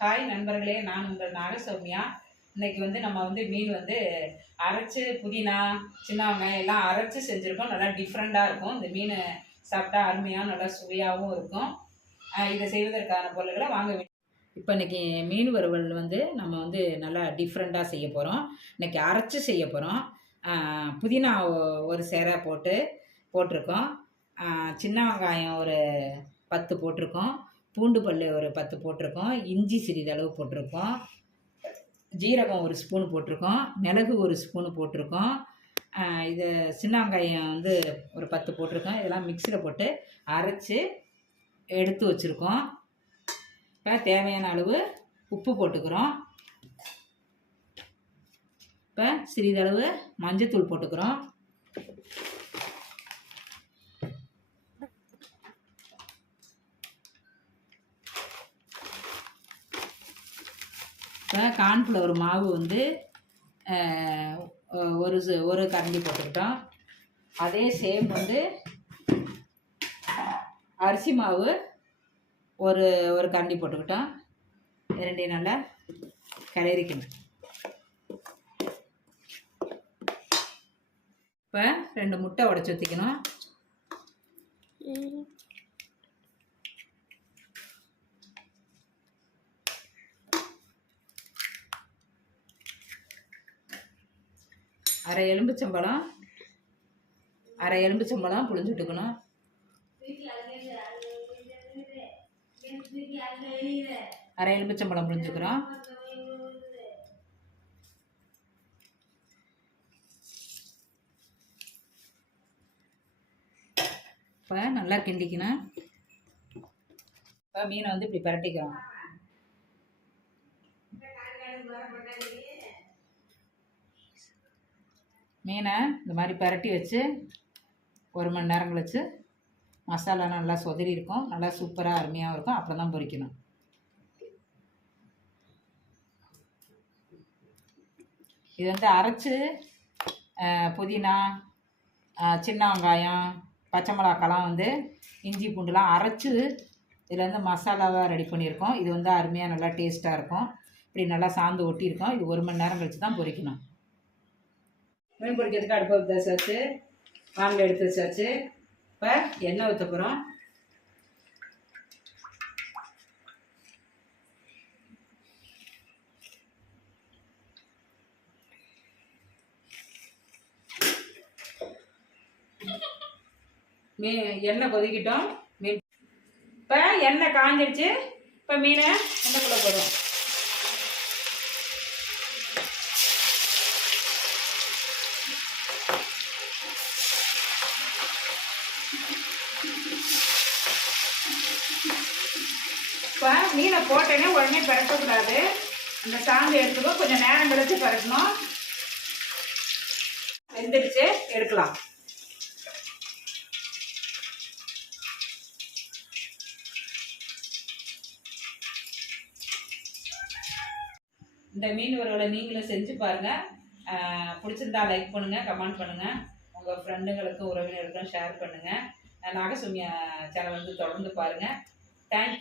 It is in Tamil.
ஹாய் நண்பர்களே நான் உங்கள் நாகசௌமியா. இன்னைக்கு வந்து நம்ம வந்து மீன் வந்து அரைச்சு புதினா சின்ன வெங்காயம் எல்லாம் அரைச்சு செஞ்சுருக்கோம். நல்லா டிஃப்ரெண்ட்டாக இருக்கும். இந்த மீன் சாப்பிட்டா அருமையாக நல்லா சுவையாகவும் இருக்கும். இதை செய்வதற்கான பொருள்களை வாங்க இப்போ இன்றைக்கி மீன் வறுவல் வந்து நம்ம வந்து நல்லா டிஃப்ரெண்ட்டாக செய்ய போகிறோம் இன்றைக்கி அரைச்சி செய்ய போகிறோம் புதினா ஒரு சேரை போட்டு போட்டிருக்கோம். சின்ன வெங்காயம் ஒரு பத்து போட்டிருக்கோம். பூண்டு பல் ஒரு பத்து போட்டிருக்கோம். இஞ்சி சிறிதளவு போட்டிருக்கோம். ஜீரகம் ஒரு ஸ்பூன் போட்டிருக்கோம். மிளகு ஒரு ஸ்பூன் போட்டிருக்கோம். இது சின்னாங்காயம் வந்து ஒரு பத்து போட்டிருக்கோம். இதெல்லாம் மிக்சியில் போட்டு அரைச்சி எடுத்து வச்சுருக்கோம். இப்போ தேவையான அளவு உப்பு போட்டுக்கிறோம். இப்போ சிறிதளவு மஞ்சத்தூள் போட்டுக்கிறோம். இப்போ கார்ன்ஃப்ளவர் மாவு வந்து ஒரு சு- ஒரு கரண்டி போட்டுக்கிட்டோம். அதே சேம் வந்து அரிசி மாவு ஒரு ஒரு கரண்டி போட்டுக்கிட்டோம். ரெண்டையும் நல்லா கிளறிக்கணும். இப்போ ரெண்டு முட்டை உடச்சி ஊற்றிக்கணும் அரை எலும்புச்சம்பழம் அரை எலும்புச்சம்பழம் புளிஞ்சுட்டுக்கணும் அரை எலும்புச்சம்பழம் புளிஞ்சுக்கிறோம் இப்போ நல்லா கிண்டிக்கணும். இப்போ மீனை வந்து இப்படி பரட்டிக்கிறோம். மீனை இந்த மாதிரி பரட்டி வச்சு ஒரு மணி நேரம் கழிச்சு மசாலா நல்லா சொதறி இருக்கும். நல்லா சூப்பராக அருமையாக இருக்கும். அப்புறம் தான் பொரிக்கணும். இது வந்து அரைச்சி புதினா சின்ன வெங்காயம் பச்சை மிளகாக்கெல்லாம் வந்து இஞ்சி பூண்டுலாம் அரைச்சி இதில் வந்து மசாலாவாக ரெடி பண்ணியிருக்கோம். இது வந்து அருமையாக நல்லா டேஸ்ட்டாக இருக்கும். இப்படி நல்லா சாந்து ஒட்டியிருக்கோம். இது ஒரு மணி நேரம் கழித்து தான் பொரிக்கணும். மீன் பிடிக்கிறதுக்கு அடுப்பு எடுத்து வச்சாச்சு வானில் எடுத்து வச்சாச்சு. இப்போ எண்ணெய் ஊற்ற போகிறோம் மீ எண்ணெய் கொதிக்கிட்டோம். மீன் இப்போ எண்ணெய் காஞ்சிடுச்சு. இப்போ மீனை எண்ணெய்க்குள்ளே போடுறோம். இப்போ மீனை போட்டேனே உடனே பரட்டக்கூடாது. அந்த சாந்து எடுத்துக்கோ கொஞ்சம் நேரம் கழிச்சு பரட்டணும். வெந்துடுச்சு எடுக்கலாம். இந்த மீன் வறுவலை நீங்களும் செஞ்சு பாருங்கள் பிடிச்சிருந்தா லைக் பண்ணுங்கள் கமெண்ட் பண்ணுங்கள் உங்கள் ஃப்ரெண்டுங்களுக்கும் உறவினர்களுக்கும் ஷேர் பண்ணுங்கள் நாகசுமியா சேனல் வந்து தொடர்ந்து பாருங்கள் தேங்க்